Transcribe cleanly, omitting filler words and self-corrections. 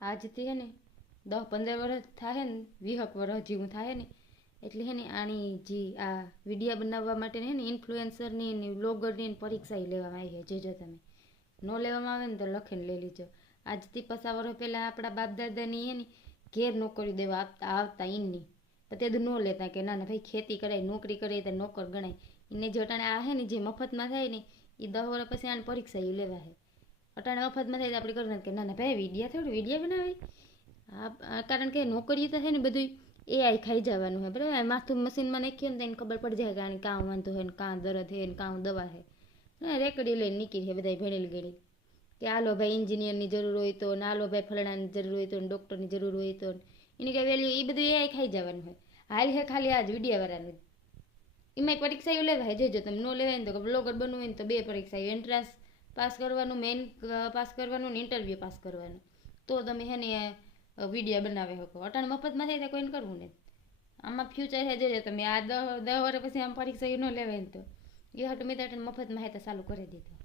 આજથી હે ને 10-15 વર્ષ થાય ને 20 વર્ષ જેવું થાય ને એટલે હે ને આની જે આ વિડીયા બનાવવા માટે હે ને ઇન્ફ્લુએન્સરની ને બ્લોગરની પરીક્ષા લેવામાં આવી છે. જોજો તમે ન લેવામાં આવે ને તો લખીને લઈ લીજો. આજથી 50 વર્ષ પહેલાં આપણા બાપ દાદાની હે ને ઘેર નોકરી દેવા આવતા ઈનની તો તે ન લેતા કે ના ના ભાઈ ખેતી કરાય નોકરી કરે તો નોકર ગણાય. એને જે અટાણે આ હે ને જે મફતમાં થાય ને એ 10 વર્ષ પછી આને પરીક્ષા એ લેવા છે. અટાણે મફતમાં થાય તો આપણે કરવાનું કે ના ના ભાઈ વિડીયા બનાવી. કારણ કે નોકરી તો છે ને બધું એઆઈ ખાઈ જવાનું હોય બરાબર. માથું મશીનમાં નાખીએ ને તો એને ખબર પડી જાય કે આને કાં વાંધો હોય ને કાં દર્દ છે ને કાં દવા છે. રેકડી લઈને નીકળી છે બધા ભણેલી ગયેલી કે આલો ભાઈ એન્જિનિયરની જરૂર હોય તો આલો ભાઈ ફલાણાની જરૂર હોય તો ડૉક્ટરની જરૂર હોય તો એની કાંઈ વેલ્યુ એ બધું એઆઈ ખાઈ જવાનું હોય. હાલ છે ખાલી આ જ વિડીયાવાળાનું એમાંય પરીક્ષાઓ લેવાય. જોજો તમે ન લેવાય ને તો બ્લોગર બનવું હોય ને તો 2 પરીક્ષા એન્ટ્રાન્સ પાસ કરવાનું, મેઇન પાસ કરવાનું ને ઇન્ટરવ્યૂ પાસ કરવાનું તો તમે હે ને વિડીયો બનાવી શકો. અટાણે મફતમાં થાય તો કોઈને કરવું નહીં. આમાં ફ્યુચર છે. જોજો તમે આ 10 વર્ષ પછી આમ પરીક્ષા ન લેવાય ને તો એ હાટું મેં તો મફતમાં હે તો ચાલુ કરી દીધું.